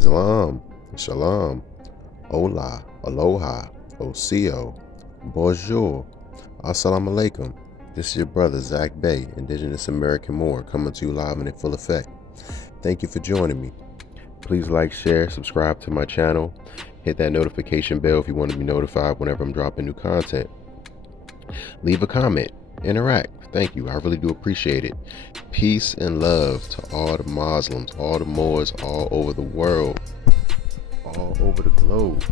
Islam, Shalom, Hola, Aloha, Osio, Bonjour, Assalamu Alaikum. This is your brother Tarik Bey, Indigenous American Moor, coming to you live and in full effect. Thank you for joining me. Please like, share, subscribe to my channel. Hit that notification bell if you want to be notified whenever I'm dropping new content. Leave a comment, interact. Thank you. I really do appreciate it. Peace and love to all the Muslims, all the Moors, all over the world, all over the globe.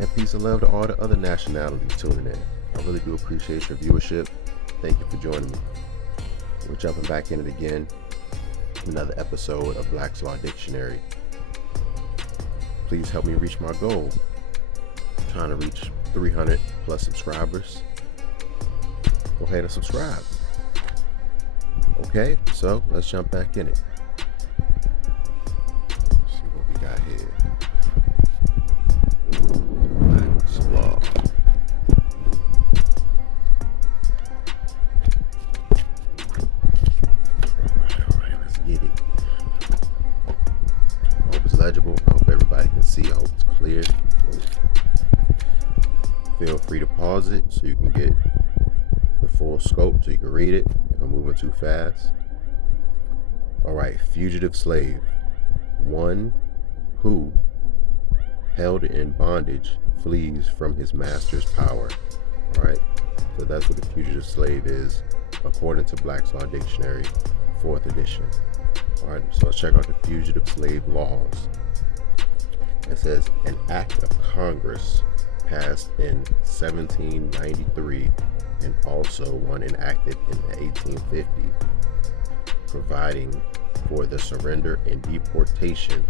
And peace and love to all the other nationalities tuning in. I really do appreciate your viewership. Thank you for joining me. We're jumping back in it again. Another episode of Black's Law Dictionary. Please help me reach my goal. I'm trying to reach 300 plus subscribers. Go ahead and subscribe. Okay, so let's jump back in it. Let's see what we got here. Black's Law. All right, let's get it. I hope it's legible. I hope everybody can see. I hope it's clear. Feel free to pause it so you can get the full scope so you can read it if I'm moving too fast. All right, fugitive slave. One who, held in bondage, flees from his master's power. All right, so that's what a fugitive slave is, according to Black's Law Dictionary, 4th edition. All right, so let's check out the fugitive slave laws. It says, an act of Congress passed in 1793 and also one enacted in 1850, providing for the surrender and deportation,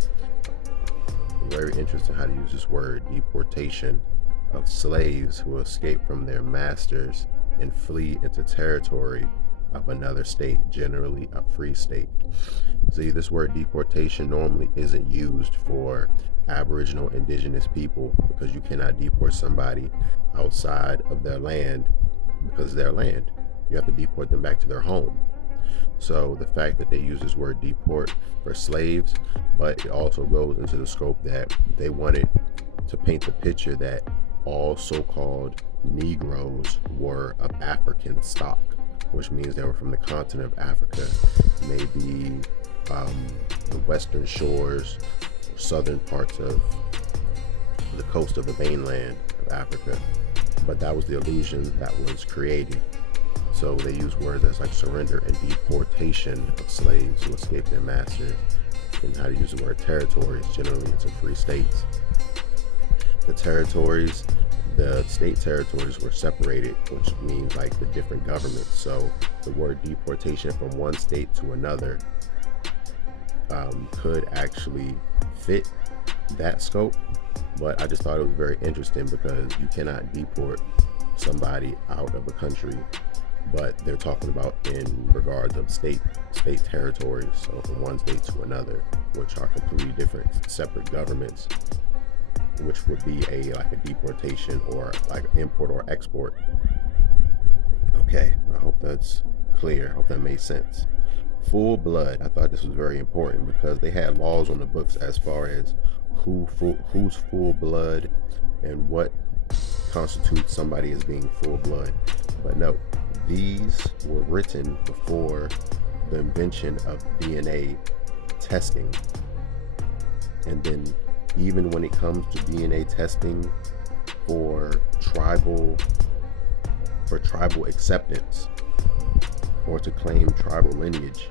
very interesting how to use this word, deportation, of slaves who escape from their masters and flee into territory of another state, generally a free state. See, this word deportation normally isn't used for Aboriginal indigenous people, because you cannot deport somebody outside of their land because it's their land. You have to deport them back to their home. So the fact that they use this word deport for slaves, but it also goes into the scope that they wanted to paint the picture that all so-called Negroes were of African stock, which means they were from the continent of Africa, maybe the western shores, southern parts of the coast of the mainland of Africa. But that was the illusion that was created. So they use words as like surrender and deportation of slaves who escaped their masters, and how to use the word territories. Generally, it's in free states. The territories, the state territories were separated, which means like the different governments. So the word deportation from one state to another could actually fit that scope. But I just thought it was very interesting because you cannot deport somebody out of a country, but they're talking about in regards of state territories, so from one state to another, which are completely different, separate governments, which would be like a deportation or like import or export. Okay, I hope that's clear. I hope that made sense. Full blood. I thought this was very important because they had laws on the books as far as who's full blood and what constitutes somebody as being full blood. But no, these were written before the invention of DNA testing. And then even when it comes to DNA testing for tribal acceptance or to claim tribal lineage,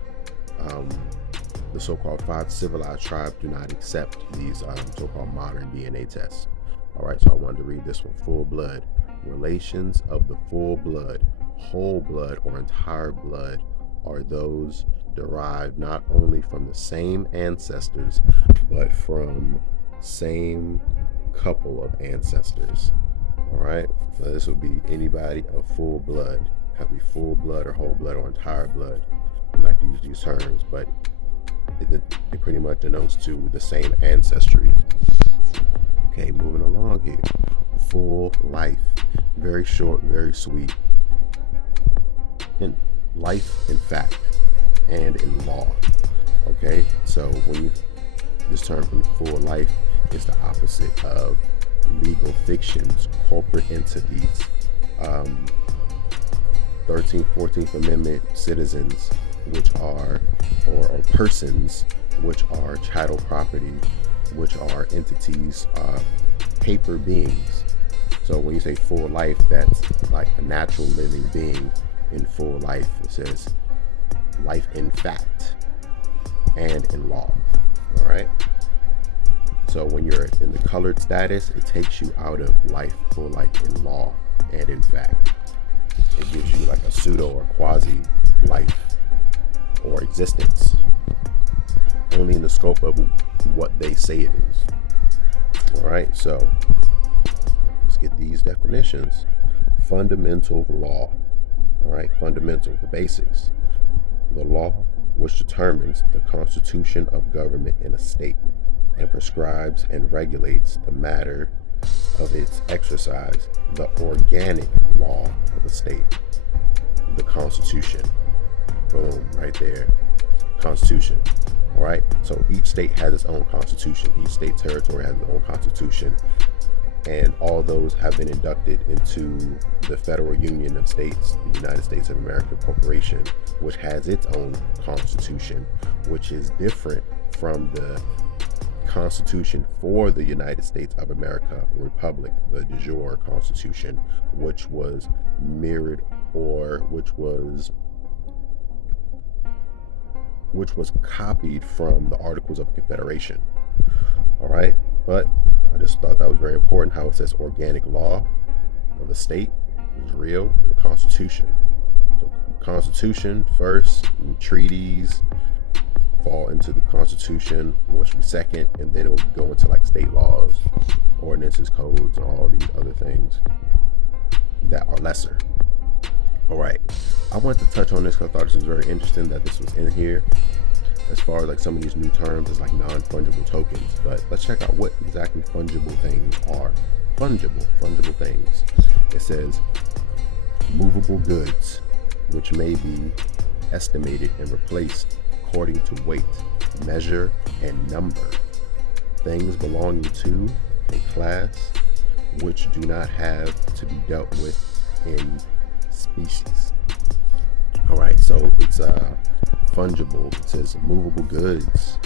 the so-called 5 civilized tribes do not accept these so-called modern DNA tests. All right, so I wanted to read this one. Full blood. Relations of the full blood, whole blood, or entire blood are those derived not only from the same ancestors, but from same couple of ancestors. All right, so this would be anybody of full blood. Have be full blood or whole blood or entire blood. I like to use these terms, but it pretty much denotes to the same ancestry. Okay, moving along here. Full life. Very short, very sweet. In life, in fact, and in law. Okay, so when you This term from full life is the opposite of legal fictions, corporate entities, 13th, 14th Amendment citizens, which are, or persons, which are chattel property, which are entities, paper beings. So when you say full life, that's like a natural living being in full life. It says life in fact and in law. All right. So when you're in the colored status, it takes you out of life, full life in law and in fact. It gives you like a pseudo or quasi life or existence, only in the scope of what they say it is. All right, so let's get these definitions. Fundamental law. All right, fundamental, the basics. The law which determines the constitution of government in a state and prescribes and regulates the matter of its exercise. The organic law of the state, the Constitution. Boom, right there. Constitution. All right. So each state has its own constitution. Each state territory has its own constitution, and all those have been inducted into the Federal Union of States, the United States of America Corporation, which has its own constitution, which is different from the Constitution for the United States of America Republic, the de jure Constitution, which was mirrored, or which was copied from the Articles of Confederation. All right, but I just thought that was very important how it says organic law of the state is real in the Constitution. So Constitution first, and treaties fall into the Constitution, which will be second, and then it will go into like state laws, ordinances, codes, and all these other things that are lesser. All right, I wanted to touch on this because I thought this was very interesting that this was in here. As far as like some of these new terms, it's like non-fungible tokens, but let's check out what exactly fungible things are. Fungible things. It says movable goods, which may be estimated and replaced according to weight, measure, and number. Things belonging to a class which do not have to be dealt with in species. All right, so it's fungible. It says movable goods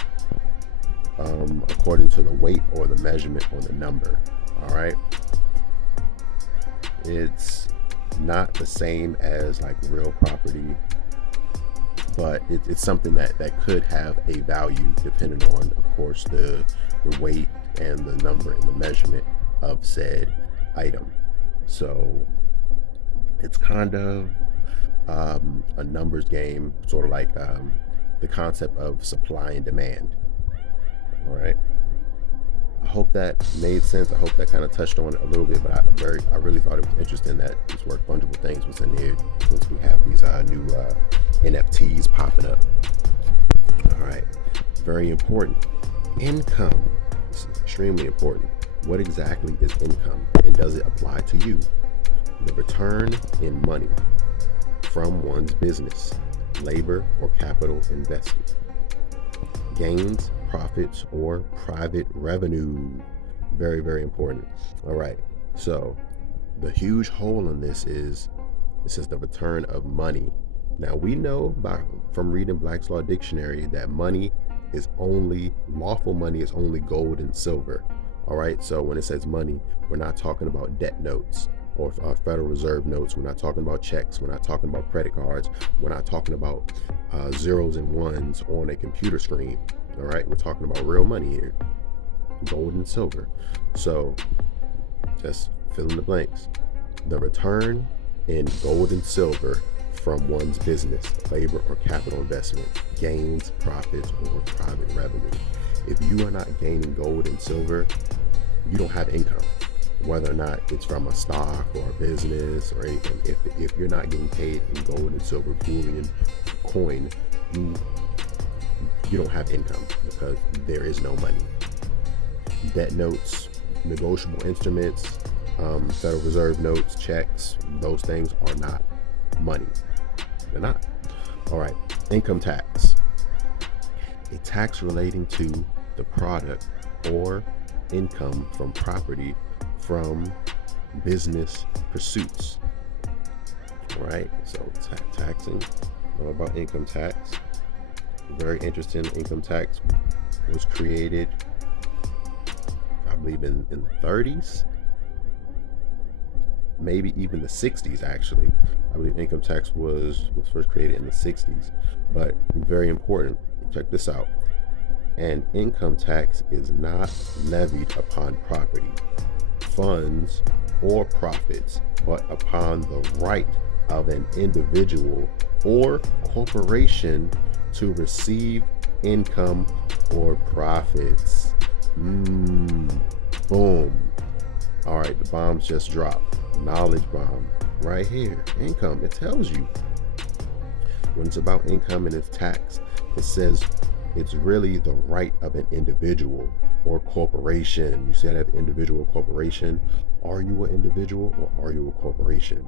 according to the weight or the measurement or the number. All right, it's not the same as like real property, but it's something that could have a value depending on, of course, the weight and the number and the measurement of said item. So it's kind of a numbers game, sort of like the concept of supply and demand. All right, I hope that made sense. I hope that kind of touched on it a little bit, but I really thought it was interesting that this word fungible things was in here, since we have these new NFTs popping up. All right, very important. Income is extremely important. What exactly is income, and does it apply to you? The return in money from one's business, labor, or capital invested. Gains, profits, or private revenue. Very, very important. All right, so the huge hole in this is the return of money. Now we know from reading Black's Law Dictionary that money is only, lawful money is only gold and silver. All right, so when it says money, we're not talking about debt notes or Federal Reserve notes. We're not talking about checks. We're not talking about credit cards. We're not talking about zeros and ones on a computer screen. All right, we're talking about real money here, gold and silver. So just fill in the blanks. The return in gold and silver from one's business, labor, or capital investment, gains, profits, or private revenue. If you are not gaining gold and silver, you don't have income. Whether or not it's from a stock or a business or anything, if you're not getting paid in gold and silver, bullion, coin, you don't have income because there is no money. Debt notes, negotiable instruments, Federal Reserve notes, checks, those things are not money. They're not. All right, income tax. A tax relating to the product or income from property from business pursuits. All right, so taxing, know about income tax. Very interesting. Income tax was created, I believe, in the 30s, maybe even the 60s. Actually, I believe income tax was first created in the 60s. But very important, check this out. An income tax is not levied upon property, funds, or profits, but upon the right of an individual or corporation to receive income or profits. Boom. All right, the bombs just dropped. Knowledge bomb right here. Income, it tells you. When it's about income and it's tax, it says it's really the right of an individual or corporation. You see how that individual or corporation? Are you an individual or are you a corporation?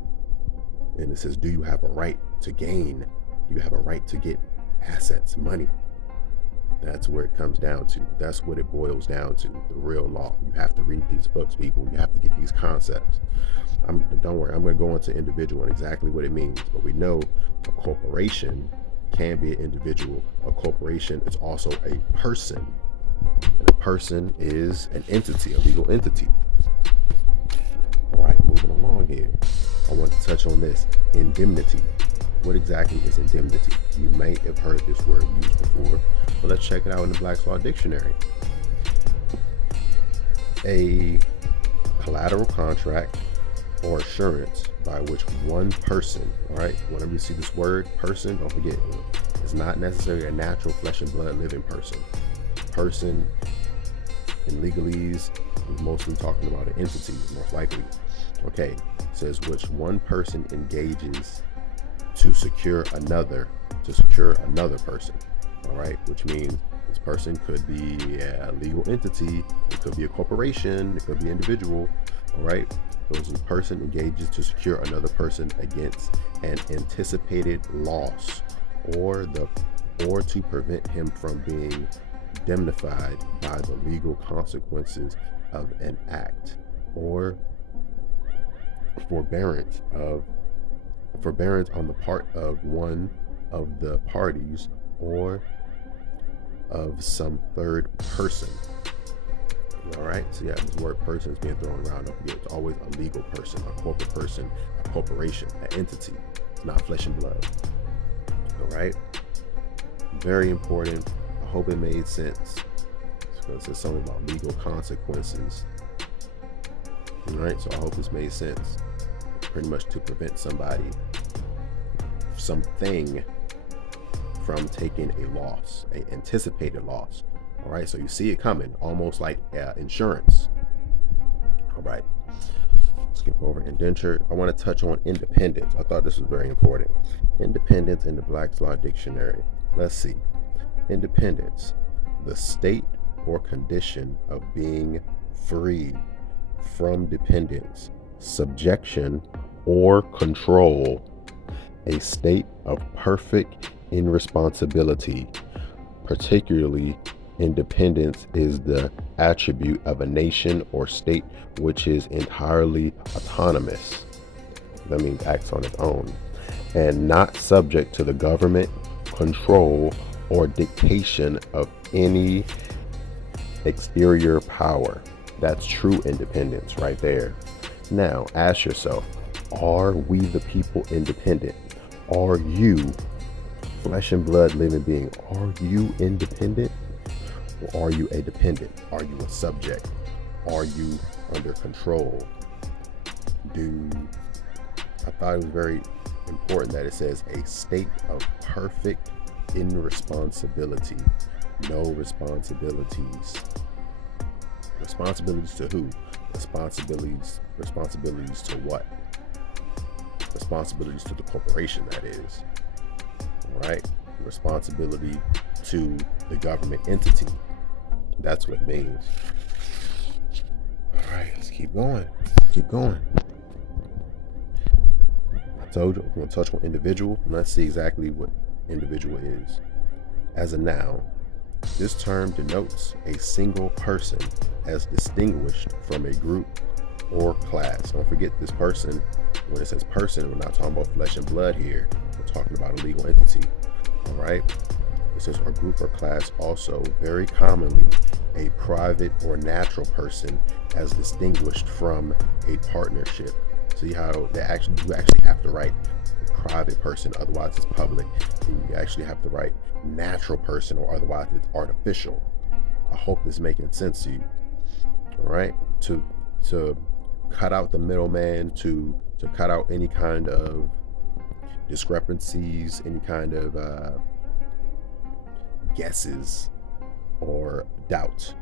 And it says, do you have a right to gain? Do you have a right to get assets, money? That's where it comes down to. That's what it boils down to, the real law. You have to read these books, people. You have to get these concepts. Don't worry, I'm going to go into individual and exactly what it means. But we know a corporation can be an individual. A corporation is also a person. And a person is an entity, a legal entity. All right, moving along here. I want to touch on this, indemnity. What exactly is indemnity? You may have heard this word used before, but let's check it out in the Black's Law Dictionary. A collateral contract or assurance by which one person, all right, whenever you see this word person, don't forget, it's not necessarily a natural flesh and blood living person. Person in legalese is mostly talking about an entity, most likely. Okay, it says which one person engages to secure another person. All right, which means this person could be a legal entity, it could be a corporation, it could be an individual. All right, so this person engages to secure another person against an anticipated loss or to prevent him from being indemnified by the legal consequences of an act or forbearance on the part of one of the parties or of some third person. All right, so yeah, this word person is being thrown around. Don't forget, it's always a legal person, a corporate person, a corporation, an entity. It's not flesh and blood. All right, very important. I hope it made sense because it's something about legal consequences. All right, so I hope this made sense. Pretty much to prevent something from taking a loss, an anticipated loss. All right, so you see it coming, almost like insurance. All right, skip over indenture. I want to touch on independence. I thought this was very important. Independence in the Black's Law Dictionary. Let's see. Independence, the state or condition of being free from dependence, subjection, or control. A state of perfect irresponsibility. Particularly, independence is the attribute of a nation or state which is entirely autonomous. That means acts on its own and not subject to the government, control, or dictation of any exterior power. That's true independence right there. Now, ask yourself, are we the people independent? Are you, flesh and blood living being, are you independent? Or are you a dependent? Are you a subject? Are you under control? I thought it was very important that it says a state of perfect irresponsibility. No responsibilities. Responsibilities to who? Responsibilities to what? Responsibilities to the corporation, that is. All right? Responsibility to the government entity. That's what it means. All right, let's keep going. Keep going. I told you I'm going to touch on individual, and let's see exactly what individual is. As a noun, This term denotes a single person as distinguished from a group or class. Don't forget this person. When it says person, we're not talking about flesh and blood here. We're talking about a legal entity. All right. It says a group or class, also very commonly a private or natural person as distinguished from a partnership. See how you actually have to write private person, otherwise it's public. And you actually have to write natural person, or otherwise it's artificial. I hope this is making sense to you. All right. To cut out the middleman, to cut out any kind of discrepancies, any kind of guesses or doubts.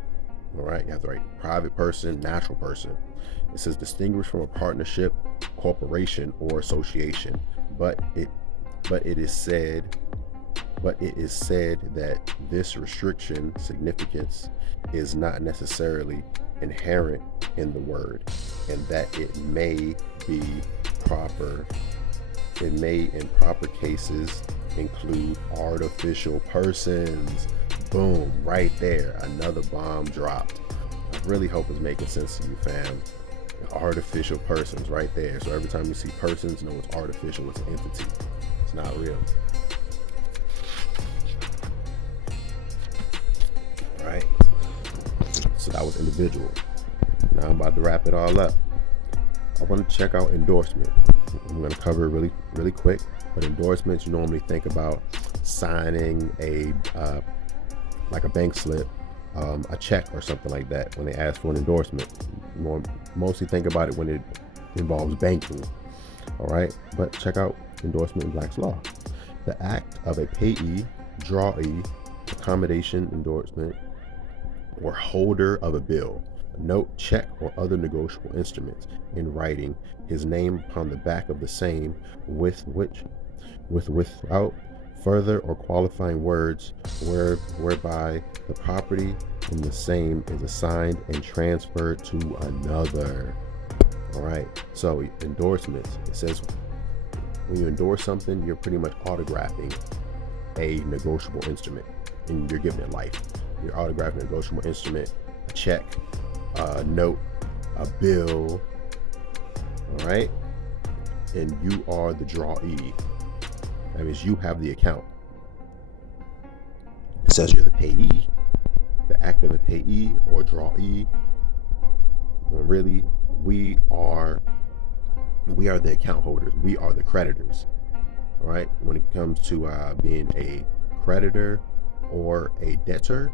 All right, you have to write private person, natural person. It says distinguished from a partnership, corporation, or association, but it is said that this restriction significance is not necessarily inherent in the word, and that it may be proper. It may, in proper cases, include artificial persons. Boom, right there, another bomb dropped. I really hope it's making sense to you, fam. Artificial persons right there. So every time you see persons, know it's artificial, it's an entity. It's not real. All right. So that was individual. Now I'm about to wrap it all up. I want to check out endorsement. I'm going to cover it really quick. But endorsements, you normally think about signing a like a bank slip, a check or something like that when they ask for an endorsement. Mostly think about it when it involves banking. All right, but check out endorsement in Black's Law. The act of a payee, drawee, accommodation, endorsement, or holder of a bill, a note, check, or other negotiable instruments in writing his name upon the back of the same, without further or qualifying words, whereby the property in the same is assigned and transferred to another. All right, so endorsements, it says when you endorse something, you're pretty much autographing a negotiable instrument, and you're giving it life. You're autographing a negotiable instrument, a check, a note, a bill. All right, and you are the drawee. That means you have the account. It says you're the payee, the act of a payee or drawee. When really we are the account holders. We are the creditors. All right. When it comes to being a creditor or a debtor,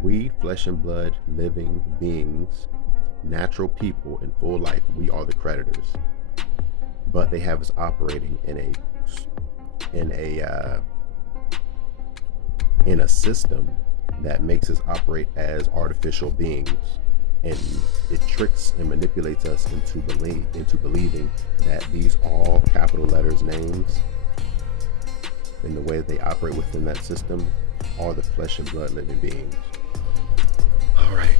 we, flesh and blood, living beings, natural people in full life, we are the creditors. But they have us operating in a system that makes us operate as artificial beings, and it tricks and manipulates us into believing that these all capital letters names and the way that they operate within that system are the flesh and blood living beings. All right,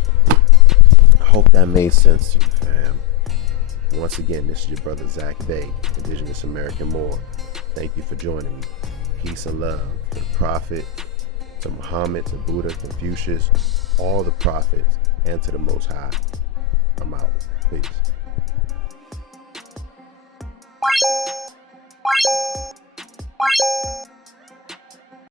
I hope that made sense to you, fam. Once again, this is your brother Zach Bey, Indigenous American Moor. Thank you for joining me. Peace and love to the Prophet, to Muhammad, to Buddha, Confucius, all the prophets, and to the Most High. I'm out. Peace.